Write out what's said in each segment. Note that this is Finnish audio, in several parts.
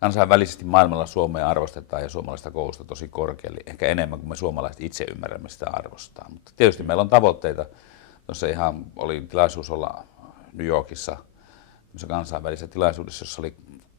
kansainvälisesti maailmalla Suomea arvostetaan ja suomalaista koulusta tosi korkealle, ehkä enemmän kuin me suomalaiset itse ymmärrämme sitä arvostaa. Mutta tietysti meillä on tavoitteita. Tuossa ihan oli tilaisuus olla New Yorkissa kansainvälisessä tilaisuudessa, jossa oli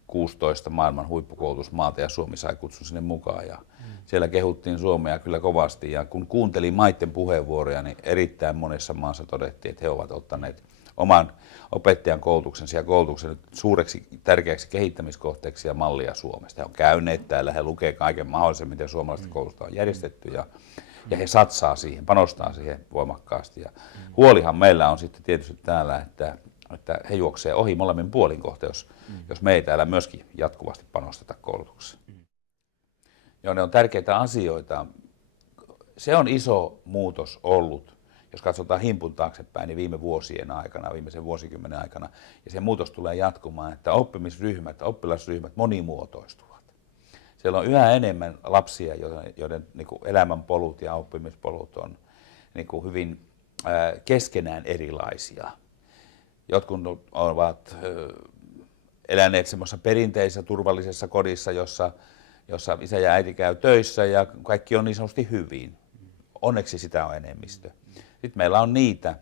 16 maailman huippukoulutusmaata ja Suomi sai kutsun sinne mukaan. Ja siellä kehuttiin Suomea kyllä kovasti ja kun kuuntelin maiden puheenvuoroja, niin erittäin monessa maassa todettiin, että he ovat ottaneet oman opettajan koulutuksensa ja koulutuksen suureksi tärkeäksi kehittämiskohteeksi ja mallia Suomesta. He on käyneet täällä, he lukevat kaiken mahdollisen, miten suomalaista koulutusta on järjestetty ja he satsaa siihen, panostaa siihen voimakkaasti. Ja huolihan meillä on sitten tietysti täällä, että he juoksee ohi molemmin puolin kohta, jos me ei täällä myöskin jatkuvasti panosteta koulutukseen. Joo, ne on tärkeitä asioita. Se on iso muutos ollut, jos katsotaan himpun taaksepäin, niin viime vuosien aikana, viimeisen vuosikymmenen aikana, ja se muutos tulee jatkumaan, että oppilasryhmät monimuotoistuvat. Siellä on yhä enemmän lapsia, joiden niin kuin elämänpolut ja oppimispolut on niin kuin hyvin keskenään erilaisia. Jotkut ovat eläneet semmoisessa perinteisessä turvallisessa kodissa, jossa isä ja äiti käy töissä ja kaikki on niin sanotusti hyvin. Onneksi sitä on enemmistö. Sitten meillä on niitä,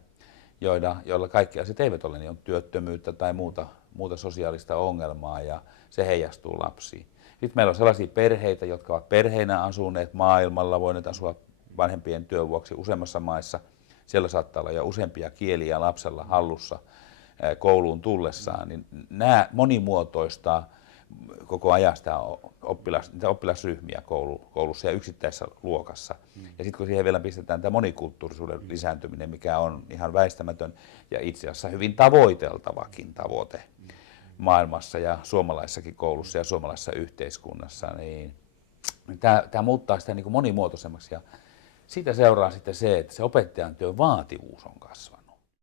joilla kaikki asiat eivät ole, niin on työttömyyttä tai muuta sosiaalista ongelmaa ja se heijastuu lapsiin. Sitten meillä on sellaisia perheitä, jotka ovat perheinä asuneet maailmalla, voineet asua vanhempien työn vuoksi useammassa maissa. Siellä saattaa olla jo useampia kieliä lapsella hallussa kouluun tullessaan, niin nämä monimuotoistaa koko ajan sitä oppilasryhmiä koulussa ja yksittäisessä luokassa. Ja sitten kun siihen vielä pistetään tämä monikulttuurisuuden lisääntyminen, mikä on ihan väistämätön ja itse asiassa hyvin tavoiteltavakin tavoite maailmassa ja suomalaisessakin koulussa ja suomalaisessa yhteiskunnassa, niin tämä muuttaa sitä niin kuin monimuotoisemmaksi. Ja siitä seuraa sitten se, että se opettajan työn vaativuus on kasvanut.